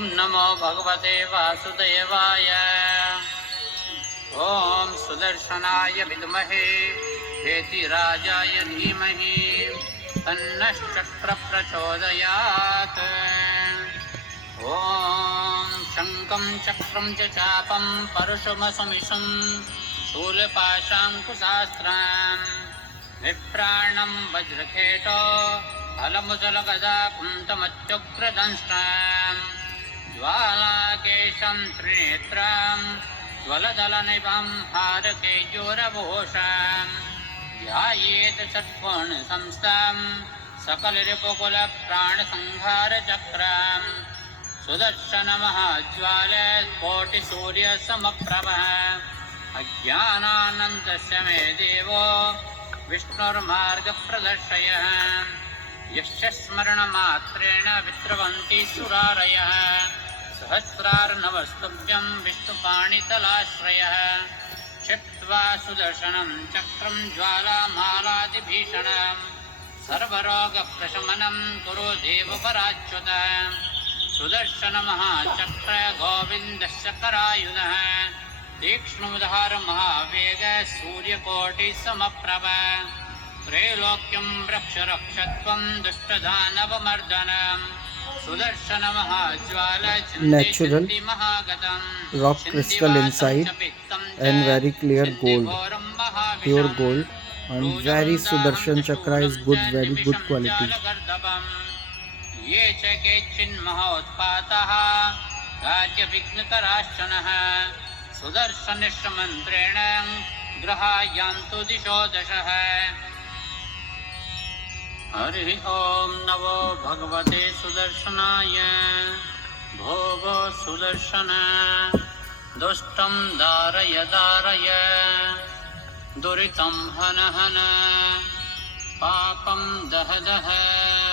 ॐ नमो भगवते वासुदेवाय। ॐ सुदर्शनाय विद्महे हेतिराजाय धीमहि तन्नश्चक्रप्रचोदयात्। ॐ शङ्खं चक्रं च चापं परशुमसमिषं शूलपाशाङ्कुशास्त्रम् विप्राणं वज्रखेटो हलमुसलगदा कुन्तमत्युग्रदंष्ट्राम् ज्वालाकेशं त्रिनेत्रं ज्वलदलनिभं हारकेयूरभूषम् ध्यायेत् षट्कोणसंस्थं सकलरिपुकुलप्राणसंहारचक्रम् सुदर्शनमहाज्वालकोटिसूर्यसमप्रभः अज्ञानानन्दस्य मे देवो विष्णुर्मार्गप्रदर्शयः यस्य स्मरणमात्रेण विस्रवन्ति सुरारयः सहस्रार्णवस्तुभ्यं विष्णुपाणितलाश्रयः चित्वा सुदर्शनं चक्रं ज्वालामालादिभीषणं सर्वरोगप्रशमनं कुरु देवपराच्युतः सुदर्शनमहाचक्र गोविन्दस्य करायुधः तीक्ष्णोदहारमहावेग सूर्यकोटिसमप्रभ त्रैलोक्यं वृक्षरक्षत्वं दुष्टदानवमर्दनं Natural rock crystal inside and very clear gold, pure gold, and very Sudarshan chakra is good, very good quality. ये च केचिन्महोत्पातः राज्यविघ्नकराश्चनः सुदर्शनिष्ठमन्त्रेण ग्रहायान्तु दिशो दशः। हरिः ॐ नमो भगवते सुदर्शनाय। भोगो सुदर्शन दुष्टं दारय दारय दुरितं हन हन पापं दह दह